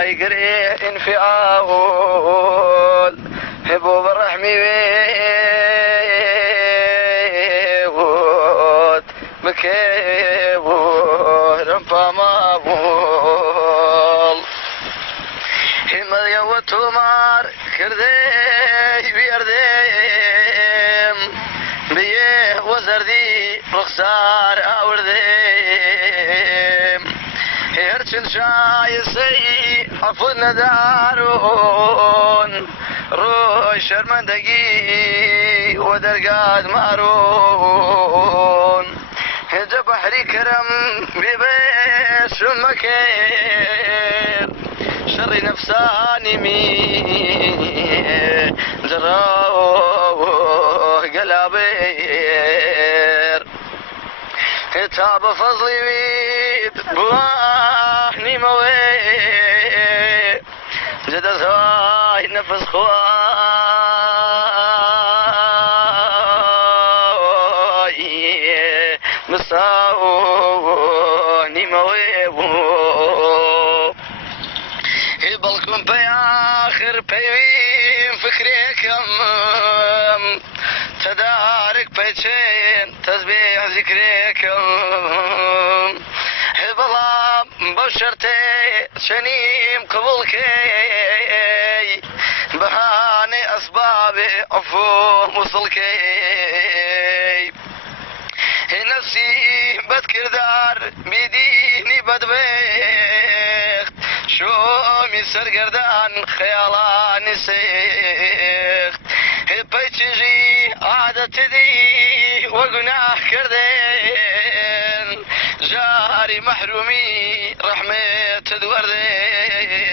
أي قري انفعال هبو بالرحمي ويوت بكيبو رمفا مابول هما يوتو مار كردي بيرديم بيه وزردي رخصار أورديم هرچن شایستی عفو ندارون روی شرمندگی و درگاد مارون هجا بحری کرم بیبش مکر شر نفسانی می جراو قلابير كتاب فضلي بيد بواني موي جد زواي نفس خواي مساوني موي بلكم بآخر بيوين فكريكم تدارك بيتشين تسبيح ذكريكم هبلا بشرتي شنيم قبولكي بهاني أسبابي عفو وصلكي نفسي بدكردار بيديني بدبيخ شومي سرقردان خيالاني سيخت بيتجي عادة دي وقناه كردين جاري محرومي رحمة دوردين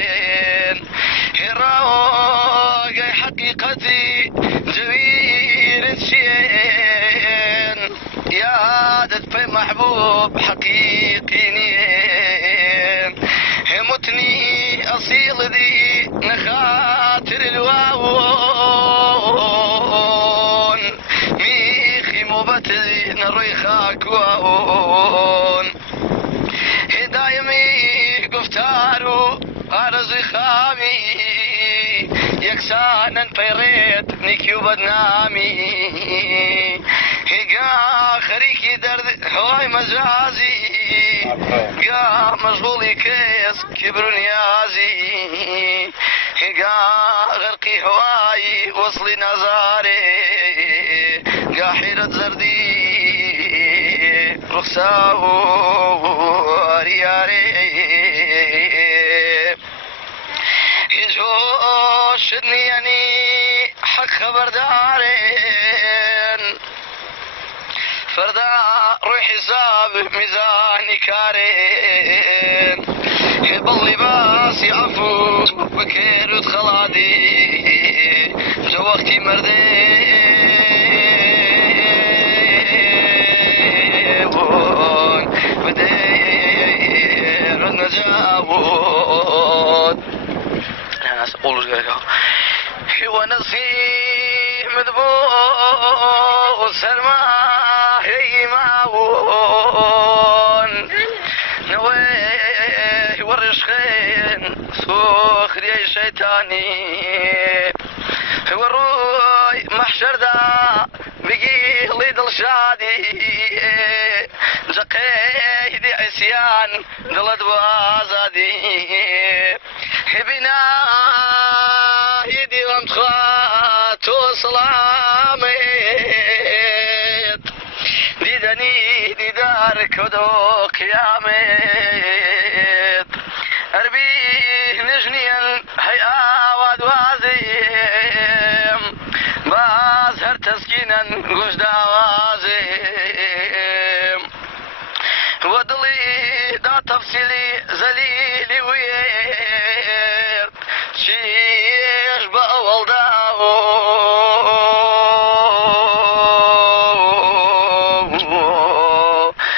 هراوغي حقيقتي جوير تشين يا عادة في محبوب حقيقينين همتني أصيل دي نخاطر الواون ميخي مبتي نروي خاكواون هدايمي قفتارو أرزي خامي يكسانا بيريت نيكيو بدنامي هيقا خريكي درد هواي مجازي قا مشغولي كيس كبر نيازي قا غرقي هواي وصلي نزاري قا حيرة زردي رخصاو رياري يجو شدني يعني حق خبردارين فردا روح حساب ميزاني كارين هب اللباس يعفو بكير ودخلادي جو وقتي مرديون بدير النجابون ناس قولوا جاكا هو نصيب مذبوح سلمى معون نويه ورشخين سوخر يا شيطاني وروي محشر دا بقي ليد الشادي جقيدي عسيان دلد بازادي هبنا يدي وانتخات وسلامي ديدني ديدارك ودو قيامت أربيه نجنيا هيا وادوازيم بازهر تسكينا قش داوا